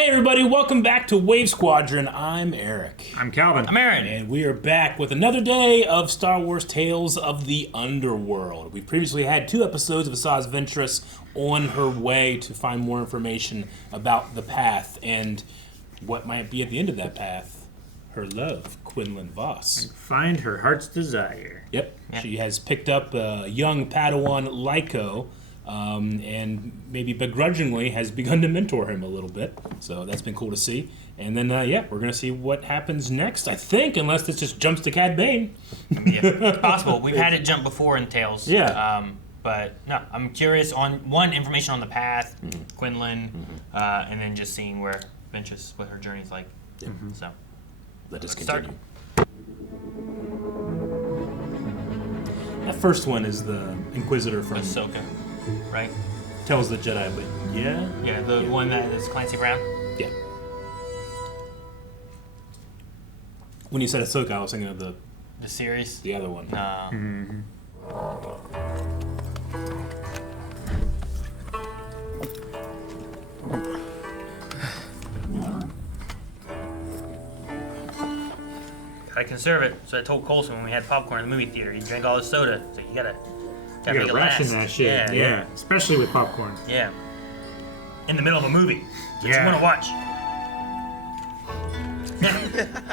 Hey everybody, welcome back to Wave Squadron. I'm Eric. I'm Calvin. I'm Aaron. And we are back with another day of Star Wars Tales of the Underworld. We previously had 2 episodes of Asajj Ventress on her way to find more information about the path and what might be at the end of that path. Her love, Quinlan Voss. Find her heart's desire. Yep. She has picked up a young Padawan Lyko, and maybe begrudgingly has begun to mentor him a little bit. So that's been cool to see. And then, we're going to see what happens next, I think, unless this just jumps to Cad Bane. It's possible. We've had it jump before in Tales. Yeah. But, no, I'm curious on, information on the path, Quinlan, and then just seeing where Ventress, what her journey's like. So, Let us start. continue. That first one is the Inquisitor from Ahsoka, right? Tells the Jedi, but yeah? Yeah, the one that is Clancy Brown. Yeah. When you said Ahsoka, I was thinking of the series. other one. Gotta conserve it. So I told Colson when we had popcorn in the movie theater, he drank all his soda. So you gotta You make gotta it ration last. that shit. Yeah. Especially with popcorn. Yeah. In the middle of a movie that Yeah. you want to watch.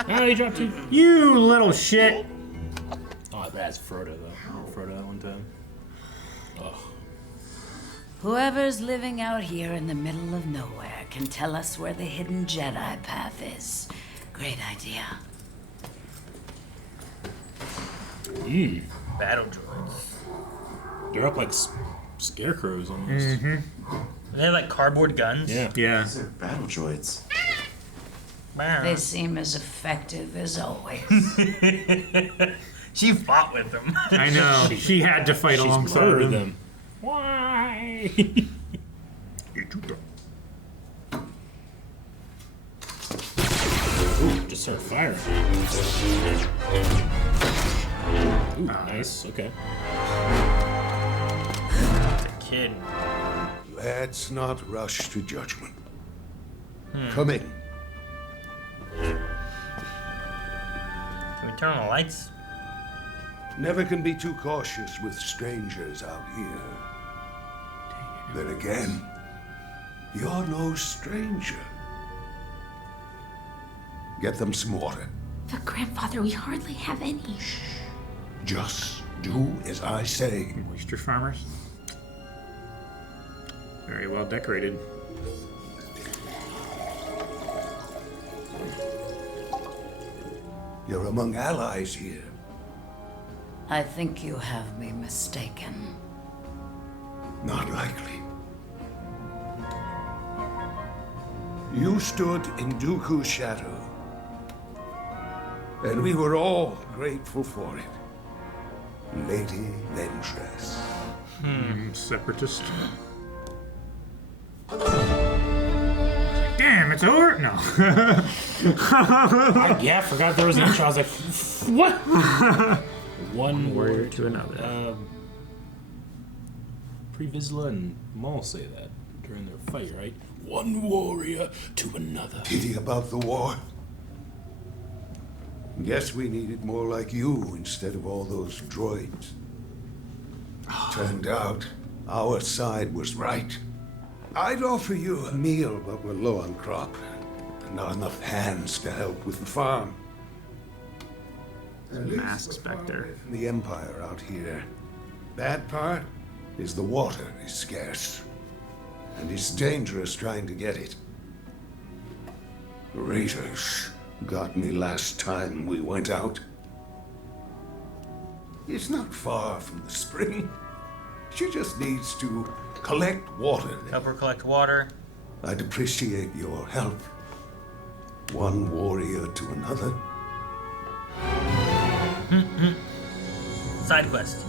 Oh, he dropped 2. You little shit. Oh, that's Frodo, though. Frodo that one time. Oh. Whoever's living out here in the middle of nowhere can tell us where the hidden Jedi path is. Great idea. Battle droids. They're up like scarecrows almost. They have like cardboard guns. Yeah. Yeah. These are battle droids. Wow. They seem as effective as always. She fought with them. I know. She had to fight She's alongside murdered them. them. Why? Ooh, just started firing. Ooh, nice. Okay. It's a kid. Let's not rush to judgment. Come in. Can we turn on the lights? Never can be too cautious with strangers out here. Then again, you're no stranger. Get them some water. But grandfather, we hardly have any. Just do as I say. Moisture farmers. Very well decorated. You're among allies here. I think you have me mistaken. Not likely. You stood in Dooku's shadow, and we were all grateful for it. Lady Ventress. Separatist. Damn, it's over? No. I forgot there was an intro. I was like, what? One warrior word. to another. Pre Vizsla and Maul say that during their fight, right? One warrior to another. Pity about the war. Guess we needed more like you instead of all those droids. Turned out, our side was right. I'd offer you a meal, but we're low on crop. And not enough hands to help with the farm. At least Mask we're far Spectre. away from the Empire out here. Bad part is the water is scarce. And it's dangerous trying to get it. Raiders got me last time we went out. It's not far from the spring. She just needs to collect water. Help her collect water. I'd appreciate your help. One warrior to another. Side quest.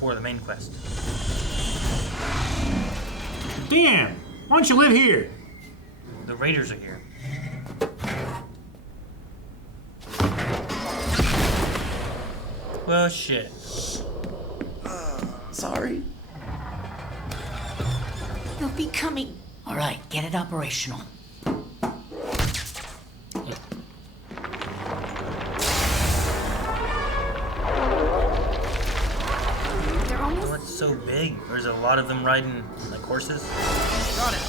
For the main quest. Damn! Why don't you live here? The Raiders are here. Well, shit. Sorry. They'll be coming. All right, get it operational. They're almost. Oh, it's so big. There's a lot of them riding like horses. Got it.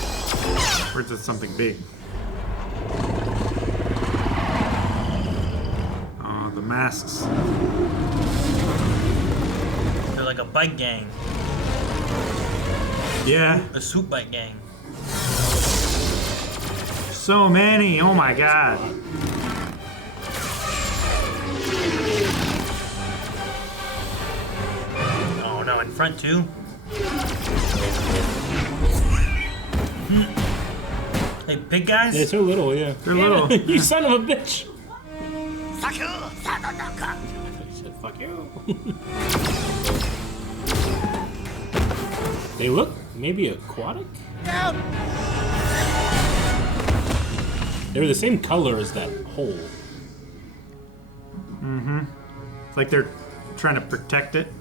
Where's this something big? Oh, the masks. They're like a bike gang, Yeah, a swoop bike gang. so many. Oh my god. Oh no, in front too. Hey, big guys. They're so little, yeah. They're little. You son of a bitch. I said, fuck you. They look maybe aquatic? They're the same color as that hole. It's like they're trying to protect it.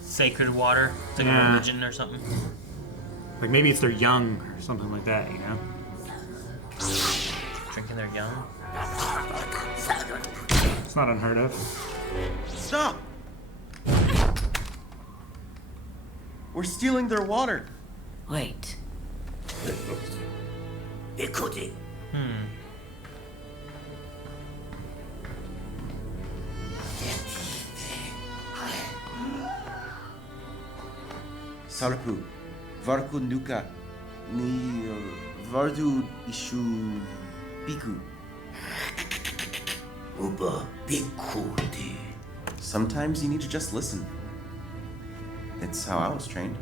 Sacred water. It's like a Yeah. religion or something. Like maybe it's their young or something like that, you know? Drinking their young. It's not unheard of. Stop! We're stealing their water. Wait. Sarpu, Varku Nuka, Ni Vardu Ishu Biku. Sometimes you need to just listen. It's how I was trained.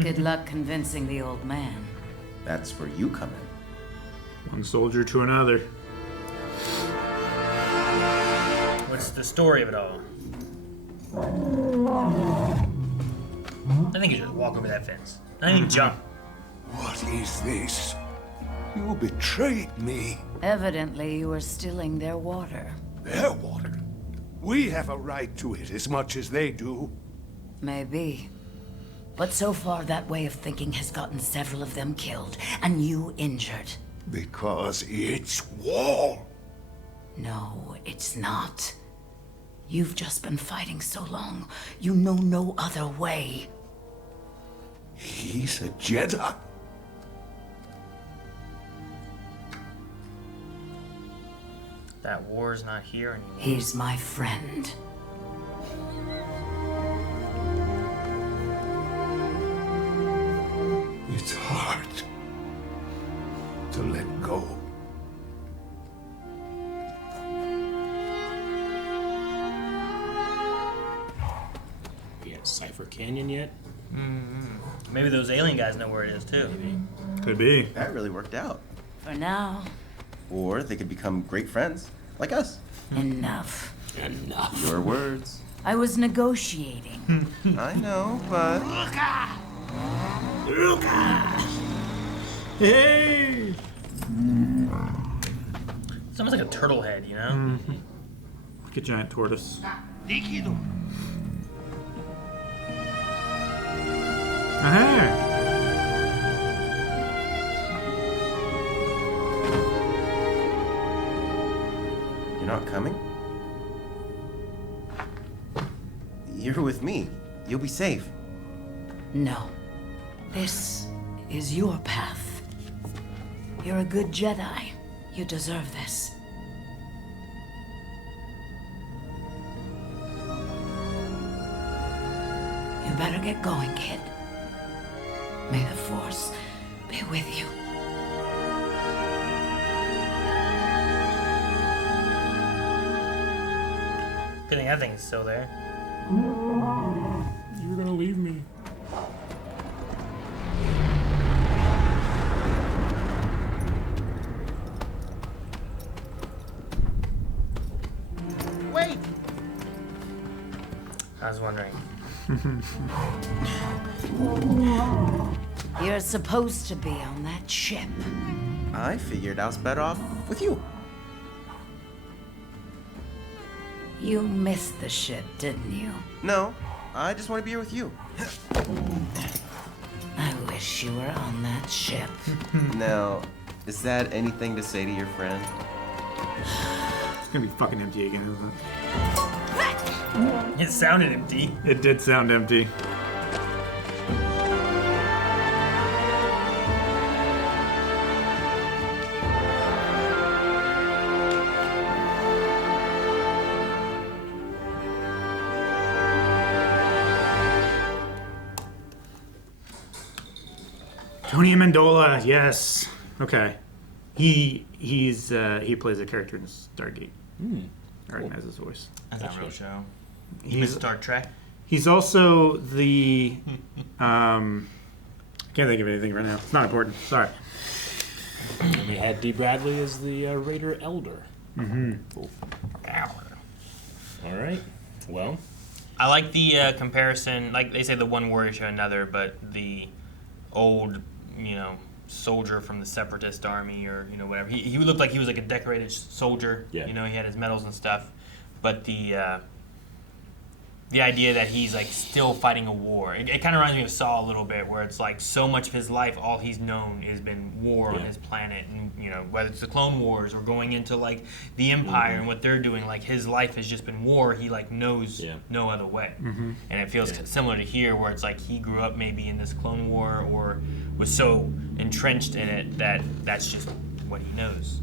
Good luck convincing the old man. That's where you come in. One soldier to another. What's the story of it all? I think you just walk over that fence. Not even jump. What is this? You betrayed me. Evidently, you were stealing their water. Their water. We have a right to it as much as they do. Maybe. But so far, that way of thinking has gotten several of them killed, and you injured. Because it's war. No, it's not. You've just been fighting so long, you know no other way. He's a Jedi. That war's not here anymore. He's my friend. It's hard to let go. We at Cypher Canyon yet? Maybe those alien guys know where it is too. Could be. That really worked out. For now, Or they could become great friends, like us. enough. Enough. Your words. I was negotiating. I know, but Hey! It's almost like a turtle head, you know? Like a giant tortoise. Aha! you're not coming? You're with me. You'll be safe. No. This is your path. You're a good Jedi. You deserve this. You better get going, kid. May the Force be with you. Good thing that thing's still there. You're gonna leave me. Wait! I was wondering. You're supposed to be on that ship. I figured I was better off with you. You missed the ship, didn't you? No, I just want to be here with you. I wish you were on that ship. Now, is that anything to say to your friend? It's gonna be fucking empty again, isn't it? It sounded empty. It did sound empty. Tony Amendola, yes. Okay. He plays a character in Stargate. I recognize his voice. That's not a real show. You He's missed Star Trek? he's also the can't think of anything right now. It's not important. Sorry. And we had D. Bradley as the Raider Elder. Cool. All right. Well, I like the comparison. Like they say, the one warrior to another, but the old, soldier from the Separatist army, or whatever. He looked like he was like a decorated soldier. Yeah. He had his medals and stuff. But the idea that he's like still fighting a war. It kind of reminds me of Saw a little bit, where it's like so much of his life, all he's known has been war on his planet, and whether it's the Clone Wars or going into like the Empire and what they're doing, like his life has just been war. He like knows no other way, and it feels similar to here, where it's like he grew up maybe in this Clone War or was so entrenched in it that that's just what he knows.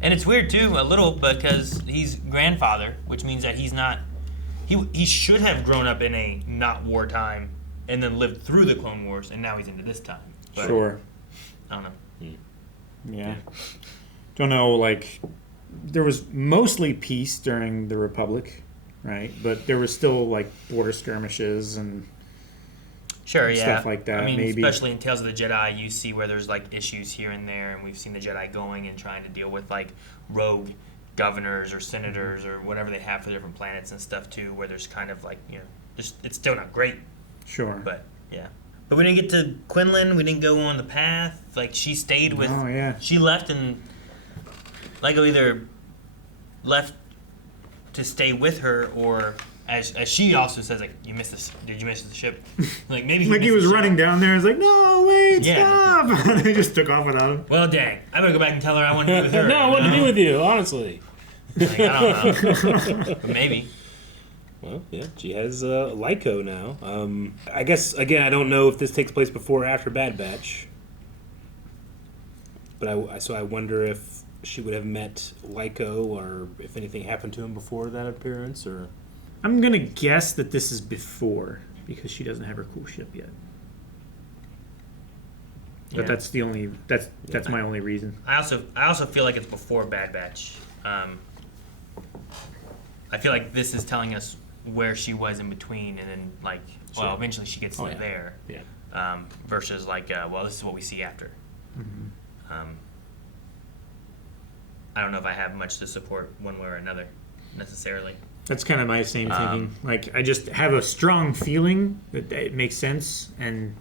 And it's weird too, a little, because he's grandfather, which means that he's not. He should have grown up in a not wartime and then lived through the Clone Wars, and now he's into this time. But Sure. I don't know. Yeah. Don't know, like, there was mostly peace during the Republic, right? But there was still, like, border skirmishes and Sure, yeah. stuff like that, I mean, maybe. especially in Tales of the Jedi, you see where there's like issues here and there, and we've seen the Jedi going and trying to deal with like rogue governors or senators or whatever they have for different planets and stuff too, where there's kind of like, just it's still not great, Sure. but yeah. But we didn't get to Quinlan. We didn't go on the path. Like she stayed with. Oh, yeah. She left, and Lego either left to stay with her, or as she also says, like, you missed this. Did you miss the ship? Like maybe. Like he missed was the ship. running down there. It's like, no, wait, Yeah. stop! And they just took off without him. Well, dang! I better go back and tell her I want to be with her. no, I wanted to be with you, honestly. Like, I don't know. But maybe. Well, yeah, she has Lyco now. I guess, again, I don't know if this takes place before or after Bad Batch. But I wonder if she would have met Lyco, or if anything happened to him before that appearance, or... I'm gonna guess that this is before, because she doesn't have her cool ship yet. But Yeah. that's the only that's my only reason. I also feel like it's before Bad Batch. I feel like this is telling us where she was in between, and then like, well, Sure. eventually she gets there. Yeah. Versus like, well, this is what we see after. I don't know if I have much to support one way or another, necessarily. That's kind of my same thinking. Like, I just have a strong feeling that it makes sense, and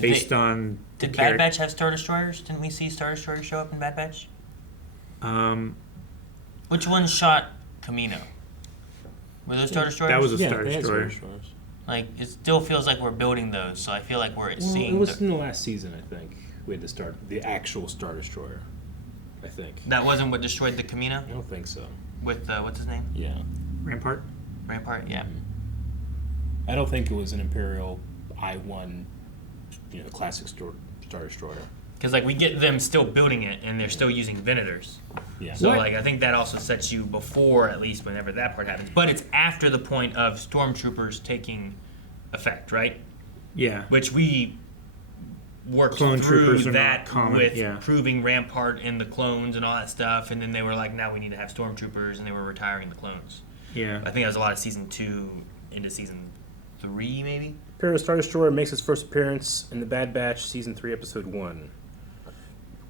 based on the Did Bad Batch have Star Destroyers? Didn't we see Star Destroyers show up in Bad Batch? Which one shot Camino? Were those Star Destroyers? that was a Yeah, Star they had Destroyer. Destroyers. Like, it still feels like we're building those, so I feel like we're Well, seeing. it was in the last season, I think. We had the actual Star Destroyer, I think. That wasn't what destroyed the Camino I don't think so. with what's his name? Yeah. Rampart. Rampart. Yeah. I don't think it was an Imperial I-1, the classic Star Destroyer. Because like we get them still building it, and they're still using Venators. Yeah. So What? like I think that also sets you before, at least whenever that part happens. But it's after the point of stormtroopers taking effect, right? Yeah. Which we worked Clone through troopers are that not common, with yeah. proving Rampart and the clones and all that stuff, and then they were like, now we need to have stormtroopers, and they were retiring the clones. Yeah. I think that was a lot of season 2 into season 3, maybe. Imperial Star Destroyer makes its first appearance in the Bad Batch Season 3, Episode 1,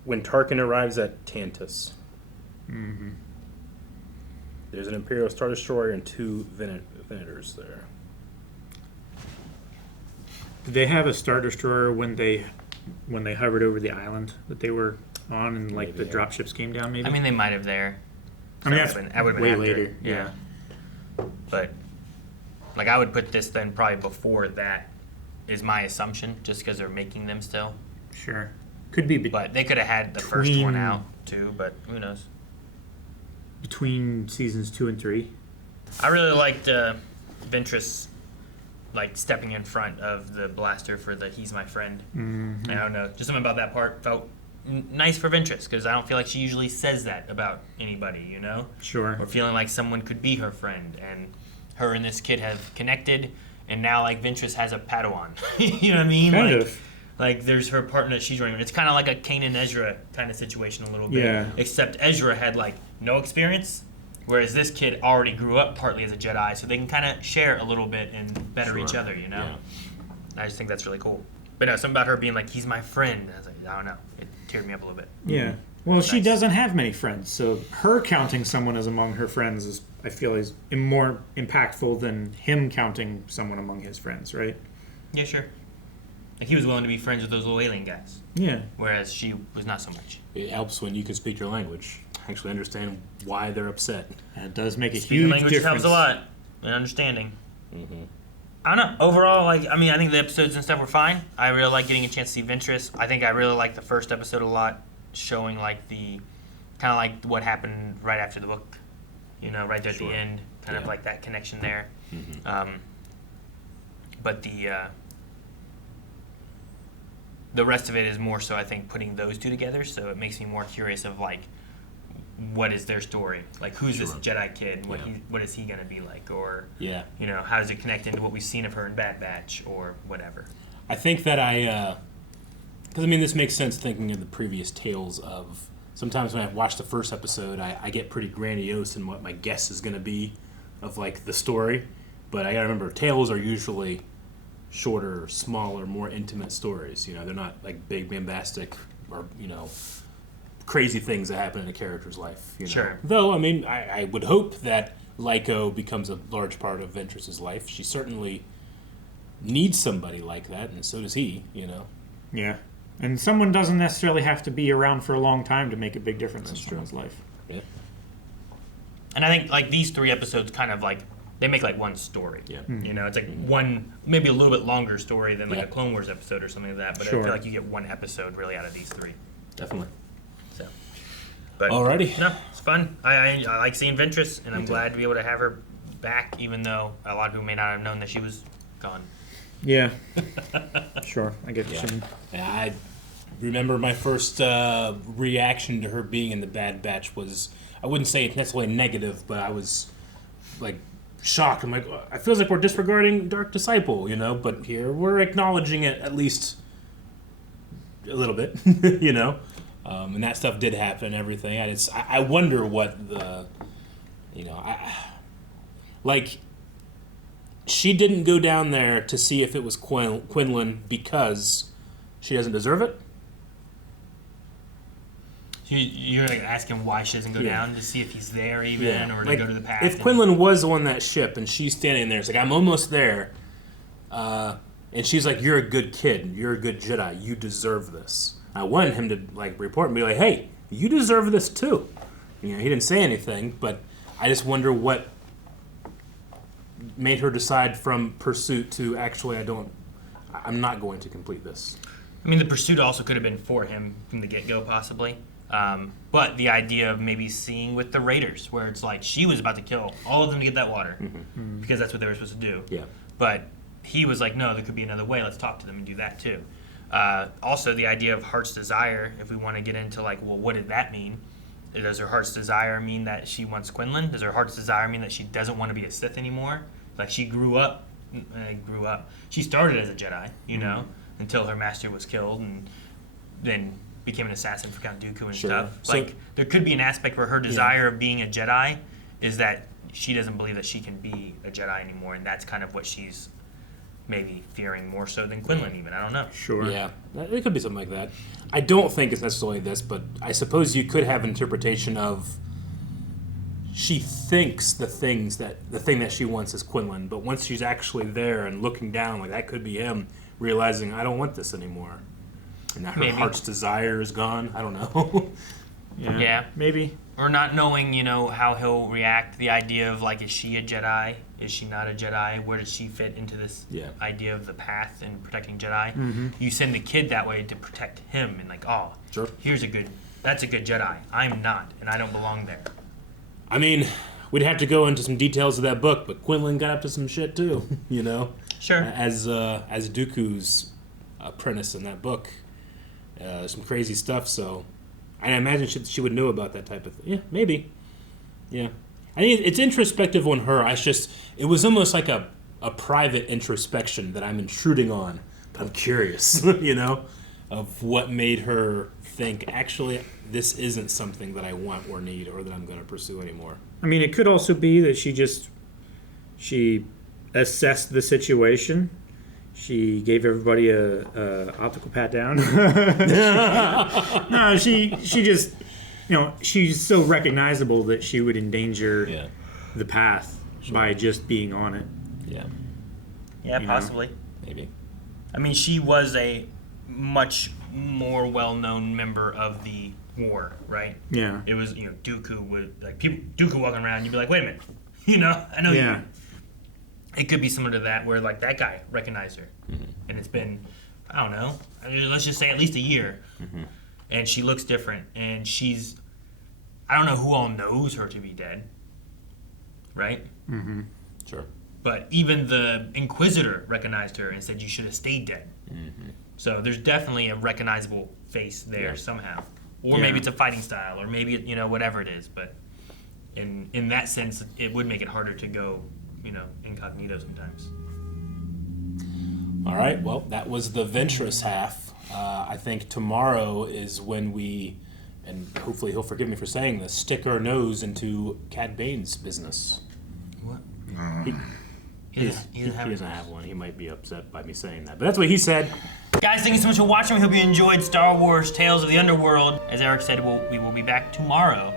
when Tarkin arrives at Tantus. Mm-hmm. There's an Imperial Star Destroyer and 2 Venators there. Did they have a Star Destroyer when they hovered over the island that they were on, and like Maybe, the yeah. dropships came down? Maybe. I mean, they might have there. I mean, That that's would've been way after. later. Yeah. But like I would put this then probably before that is my assumption, just because they're making them still. Sure. Could be But they could have had the first one out too, but who knows? between seasons 2 and 3. I really liked Ventress like stepping in front of the blaster for the "he's my friend." Mm-hmm. I don't know, just something about that part felt nice for Ventress because I don't feel like she usually says that about anybody, you know? Sure. Or feeling like someone could be her friend, and her and this kid have connected, and now like Ventress has a Padawan. You know what I mean? Kind like, of. Like there's her partner that she's running with. It's kind of like a Cain and Ezra kind of situation a little bit. Yeah. Except Ezra had like no experience, whereas this kid already grew up partly as a Jedi, so they can kind of share a little bit and better each other, you know? Yeah. I just think that's really cool. But no, something about her being like, he's my friend. I was like, I don't know. It teared me up a little bit. Yeah. Well, she doesn't have many friends, so her counting someone as among her friends is, I feel, is more impactful than him counting someone among his friends, right? Yeah, sure. Like he was willing to be friends with those little alien guys. Yeah. Whereas she was not so much. It helps when you can speak your language. Actually understand why they're upset. That does make a Speaking huge language difference. helps a lot in understanding. Mm-hmm. I don't know. Overall, like, I mean, I think the episodes and stuff were fine. I really like getting a chance to see Ventress. I think I really liked the first episode a lot, showing like the kind of like what happened right after the book. You know, right there at the end, kind of like that connection there. Mm-hmm. But the rest of it is more so, I think, putting those two together. So it makes me more curious of like, what is their story? Like, who's this Jedi kid? What is he gonna be like? Or you know, how does it connect into what we've seen of her in Bad Batch or whatever? I think that because I mean, this makes sense thinking of the previous tales of. Sometimes when I watch the first episode, I get pretty grandiose in what my guess is going to be of like the story. But I got to remember, tales are usually shorter, smaller, more intimate stories. You know, they're not like big, bombastic, or you know, crazy things that happen in a character's life. You know? Sure. Though, I mean, I would hope that Lyko becomes a large part of Ventress's life. She certainly needs somebody like that, and so does he. You know. Yeah. And someone doesn't necessarily have to be around for a long time to make a big difference in someone's life. Yeah. And I think like these 3 episodes kind of like they make like one story. Yeah. You know, it's like one maybe a little bit longer story than like a Clone Wars episode or something like that. But I feel like you get one episode really out of these 3. Definitely. So. But alrighty. No, it's fun. I like seeing Ventress, and I'm glad to be able to have her back, even though a lot of people may not have known that she was gone. Yeah. Sure. I get what you mean. Yeah, I remember my first reaction to her being in the Bad Batch was, I wouldn't say it's necessarily negative, but I was like shocked. I'm like, it feels like we're disregarding Dark Disciple, you know, but here we're acknowledging it at least a little bit, you know. And that stuff did happen and everything. I wonder what the, you know, like, she didn't go down there to see if it was Quinlan because she doesn't deserve it. You're like asking why she doesn't go down to see if he's there even, or to like, go to the past. If Quinlan was on that ship and she's standing there, it's like, I'm almost there, and she's like, you're a good kid, you're a good Jedi, you deserve this. I wanted him to like report and be like, hey, you deserve this too. You know, he didn't say anything, but I just wonder what made her decide from pursuit to actually I'm not going to complete this. I mean, the pursuit also could have been for him from the get-go, possibly. But the idea of maybe seeing with the Raiders, where it's like she was about to kill all of them to get that water, because that's what they were supposed to do. Yeah. But he was like, no, there could be another way. Let's talk to them and do that too. Also, the idea of heart's desire, if we want to get into like, well, what did that mean? Does her heart's desire mean that she wants Quinlan? Does her heart's desire mean that she doesn't want to be a Sith anymore? Like she grew up. She started as a Jedi, you know, until her master was killed, and then became an assassin for Count Dooku and stuff. So, like there could be an aspect where her desire of being a Jedi is that she doesn't believe that she can be a Jedi anymore, and that's kind of what she's maybe fearing more so than Quinlan even. I don't know. Sure. Yeah, it could be something like that. I don't think it's necessarily this, but I suppose you could have an interpretation of she thinks the thing that she wants is Quinlan, but once she's actually there and looking down, like that could be him realizing I don't want this anymore, and that her heart's desire is gone. I don't know. Yeah. Maybe. Or not knowing, how he'll react. The idea of, like, is she a Jedi? Is she not a Jedi? Where does she fit into this idea of the path and protecting Jedi? Mm-hmm. You send the kid that way to protect him and, like, Sure. that's a good Jedi. I'm not, and I don't belong there. I mean, we'd have to go into some details of that book, but Quinlan got up to some shit too, Sure. As Dooku's apprentice in that book. Some crazy stuff, so I imagine she would know about that type of thing. Yeah, maybe. Yeah. I think it's introspective on her. It was almost like a private introspection that I'm intruding on. But I'm curious, of what made her think, actually, this isn't something that I want or need or that I'm going to pursue anymore. I mean, it could also be that she assessed the situation. She gave everybody a optical pat down. No, she just, she's so recognizable that she would endanger the path by just being on it. Yeah. Yeah, possibly. Maybe. I mean, she was a much more well-known member of the war, right? Yeah. It was, Dooku would, like, Dooku walking around, you'd be like, wait a minute, I know you. It could be similar to that, where, like, that guy recognized her. Mm-hmm. And it's been, I don't know, let's just say at least a year. Mm-hmm. And she looks different. And I don't know who all knows her to be dead. Right? Mm-hmm. Sure. But even the Inquisitor recognized her and said, you should have stayed dead. Mm-hmm. So there's definitely a recognizable face there somehow. Or maybe it's a fighting style, or maybe, whatever it is. But in that sense, it would make it harder to go incognito sometimes. All right, well, that was the Ventress half. I think tomorrow is when we, and hopefully he'll forgive me for saying this, stick our nose into Cad Bane's business. What? He doesn't have one. He might be upset by me saying that. But that's what he said. Guys, thank you so much for watching. We hope you enjoyed Star Wars Tales of the Underworld. As Eric said, we will be back tomorrow.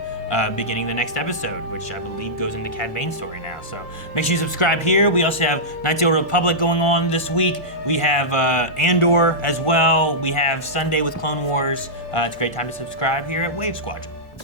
Beginning the next episode, which I believe goes into Cad Bane's story now. So make sure you subscribe here. We also have Knights of the Old Republic going on this week. We have Andor as well. We have Sunday with Clone Wars. It's a great time to subscribe here at Wave Squadron.